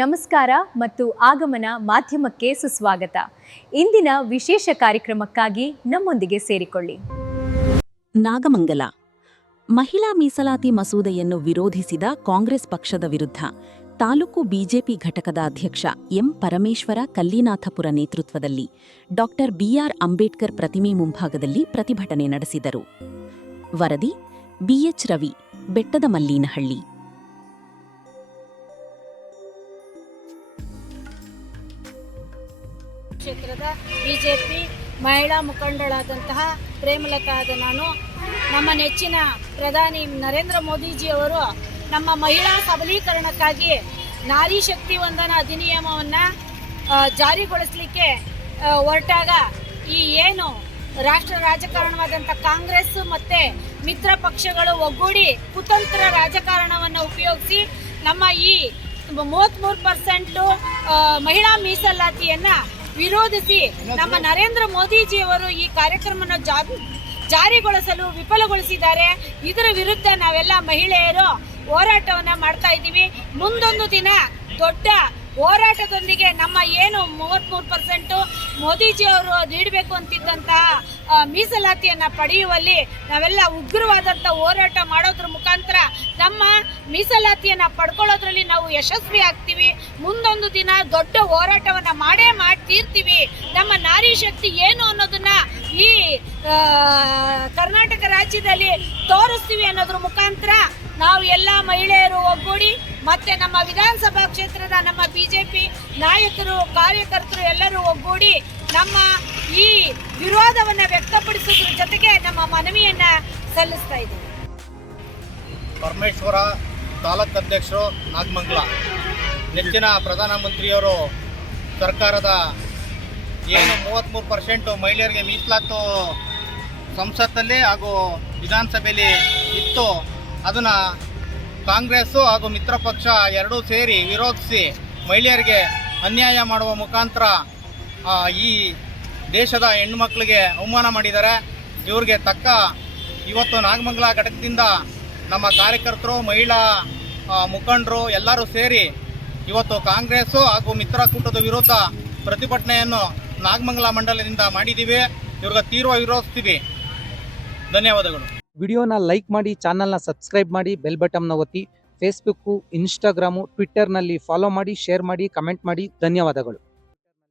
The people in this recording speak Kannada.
ನಮಸ್ಕಾರ ಮತ್ತು ಆಗಮನ ಮಾಧ್ಯಮಕ್ಕೆ ಸುಸ್ವಾಗತ. ಇಂದಿನ ವಿಶೇಷ ಕಾರ್ಯಕ್ರಮಕ್ಕಾಗಿ ನಮ್ಮೊಂದಿಗೆ ಸೇರಿಕೊಳ್ಳಿ. ನಾಗಮಂಗಲ ಮಹಿಳಾ ಮೀಸಲಾತಿ ಮಸೂದೆಯನ್ನು ವಿರೋಧಿಸಿದ ಕಾಂಗ್ರೆಸ್ ಪಕ್ಷದ ವಿರುದ್ಧ ತಾಲೂಕು ಬಿಜೆಪಿ ಘಟಕದ ಅಧ್ಯಕ್ಷ ಎಂ ಪರಮೇಶ್ವರ ಕಲ್ಲಿನಾಥಪುರ ನೇತೃತ್ವದಲ್ಲಿ ಡಾಕ್ಟರ್ ಬಿಆರ್ ಅಂಬೇಡ್ಕರ್ ಪ್ರತಿಮೆ ಮುಂಭಾಗದಲ್ಲಿ ಪ್ರತಿಭಟನೆ ನಡೆಸಿದರು. ವರದಿ ಬಿಎಚ್ ರವಿ, ಬೆಟ್ಟದ ಮಲ್ಲೀನಹಳ್ಳಿ. ಕ್ಷೇತ್ರದ ಬಿಜೆಪಿ ಮಹಿಳಾ ಮುಖಂಡಳಾದಂತಹ ಪ್ರೇಮಲತಾದ ನಾನು, ನಮ್ಮ ನೆಚ್ಚಿನ ಪ್ರಧಾನಿ ನರೇಂದ್ರ ಮೋದಿಜಿಯವರು ನಮ್ಮ ಮಹಿಳಾ ಸಬಲೀಕರಣಕ್ಕಾಗಿ ನಾರಿ ಶಕ್ತಿ ವಂದನಾ ಅಧಿನಿಯಮವನ್ನು ಜಾರಿಗೊಳಿಸಲಿಕ್ಕೆ ಹೊರಟಾಗ ಈ ಏನು ರಾಷ್ಟ್ರ ರಾಜಕಾರಣವಾದಂಥ ಕಾಂಗ್ರೆಸ್ ಮತ್ತು ಮಿತ್ರ ಪಕ್ಷಗಳು ಒಗ್ಗೂಡಿ ಕುತಂತ್ರ ರಾಜಕಾರಣವನ್ನು ಉಪಯೋಗಿಸಿ ನಮ್ಮ ಈ 33% ಮಹಿಳಾ ಮೀಸಲಾತಿಯನ್ನು ವಿರೋಧಿಸಿ ನಮ್ಮ ನರೇಂದ್ರ ಮೋದಿಜಿಯವರು ಈ ಕಾರ್ಯಕ್ರಮವನ್ನು ಜಾರಿಗೊಳಿಸಲು ವಿಫಲಗೊಳಿಸಿದ್ದಾರೆ. ಇದರ ವಿರುದ್ಧ ನಾವೆಲ್ಲ ಮಹಿಳೆಯರು ಹೋರಾಟವನ್ನು ಮಾಡ್ತಾ ಇದ್ದೀವಿ. ಮುಂದೊಂದು ದಿನ ದೊಡ್ಡ ಹೋರಾಟದೊಂದಿಗೆ ನಮ್ಮ ಏನು 33% ಮೋದಿಜಿಯವರು ನೀಡಬೇಕು ಅಂತಿದ್ದಂತಹ ಮೀಸಲಾತಿಯನ್ನು ಪಡೆಯುವಲ್ಲಿ ನಾವೆಲ್ಲ ಉಗ್ರವಾದಂಥ ಹೋರಾಟ ಮಾಡೋದ್ರ ಮುಖಾಂತರ ನಮ್ಮ ಮೀಸಲಾತಿಯನ್ನು ಪಡ್ಕೊಳ್ಳೋದ್ರಲ್ಲಿ ನಾವು ಯಶಸ್ವಿ ಆಗ್ತೀವಿ. ಮುಂದೊಂದು ದಿನ ದೊಡ್ಡ ಹೋರಾಟವನ್ನು ಮಾಡ್ತೀರ್ತೀವಿ. ನಮ್ಮ ನಾರಿ ಶಕ್ತಿ ಏನು ಅನ್ನೋದನ್ನ ಈ ಕರ್ನಾಟಕ ರಾಜ್ಯದಲ್ಲಿ ತೋರಿಸ್ತೀವಿ ಅನ್ನೋದ್ರ ಮುಖಾಂತರ ನಾವು ಎಲ್ಲ ಮಹಿಳೆಯರು ಒಗ್ಗೂಡಿ ಮತ್ತೆ ನಮ್ಮ ವಿಧಾನಸಭಾ ಕ್ಷೇತ್ರದ ನಮ್ಮ ಬಿಜೆಪಿ ನಾಯಕರು, ಕಾರ್ಯಕರ್ತರು ಎಲ್ಲರೂ ಒಗ್ಗೂಡಿ ನಮ್ಮ ಈ ವಿರೋಧವನ್ನು ವ್ಯಕ್ತಪಡಿಸೋದ್ರ ಜೊತೆಗೆ ನಮ್ಮ ಮನವಿಯನ್ನ ಸಲ್ಲಿಸ್ತಾ ಇದ್ದೀವಿ. ಪರಮೇಶ್ವರ ತಾಲೂಕು ಅಧ್ಯಕ್ಷರು, ನಾಗಮಂಗಲ. ನೆಚ್ಚಿನ ಪ್ರಧಾನಮಂತ್ರಿಯವರು ಸರ್ಕಾರದ ಏನು 33% ಮಹಿಳೆಯರಿಗೆ ಮೀಸಲಾತು ಸಂಸತ್ತಲ್ಲಿ ಹಾಗೂ ವಿಧಾನಸಭೆಯಲ್ಲಿ ಇತ್ತು, ಅದನ್ನು ಕಾಂಗ್ರೆಸ್ಸು ಹಾಗೂ ಮಿತ್ರ ಪಕ್ಷ ಎರಡೂ ಸೇರಿ ವಿರೋಧಿಸಿ ಮಹಿಳೆಯರಿಗೆ ಅನ್ಯಾಯ ಮಾಡುವ ಮುಖಾಂತರ ಈ ದೇಶದ ಹೆಣ್ಣುಮಕ್ಕಳಿಗೆ ಅವಮಾನ ಮಾಡಿದ್ದಾರೆ. ಇವ್ರಿಗೆ ತಕ್ಕ ಇವತ್ತು ನಾಗಮಂಗಲ ಘಟಕದಿಂದ ನಮ್ಮ ಕಾರ್ಯಕರ್ತರು, ಮಹಿಳಾ ಮುಖಂಡರು ಎಲ್ಲರೂ ಸೇರಿ ಇವತ್ತು ಕಾಂಗ್ರೆಸ್ಸು ಹಾಗೂ ಮಿತ್ರಕೂಟದ ವಿರುದ್ಧ ಪ್ರತಿಭಟನೆಯನ್ನು ನಾಗಮಂಗಲ ಮಂಡಲದಿಂದ ಮಾಡಿದ್ದೀವಿ. ಇವ್ರಿಗೆ ತೀವ್ರ ವಿರೋಧಿಸ್ತೀವಿ. ಧನ್ಯವಾದಗಳು. ವಿಡಿಯೋನ ಲೈಕ್ ಮಾಡಿ, ಚಾನಲ್ನ ಸಬ್ಸ್ಕ್ರೈಬ್ ಮಾಡಿ, ಬೆಲ್ ಬಟನ್ನ ಒತ್ತಿ. ಫೇಸ್ಬುಕ್ಕು, ಇನ್ಸ್ಟಾಗ್ರಾಮು, ಟ್ವಿಟ್ಟರ್ನಲ್ಲಿ ಫಾಲೋ ಮಾಡಿ, ಶೇರ್ ಮಾಡಿ, ಕಮೆಂಟ್ ಮಾಡಿ. ಧನ್ಯವಾದಗಳು.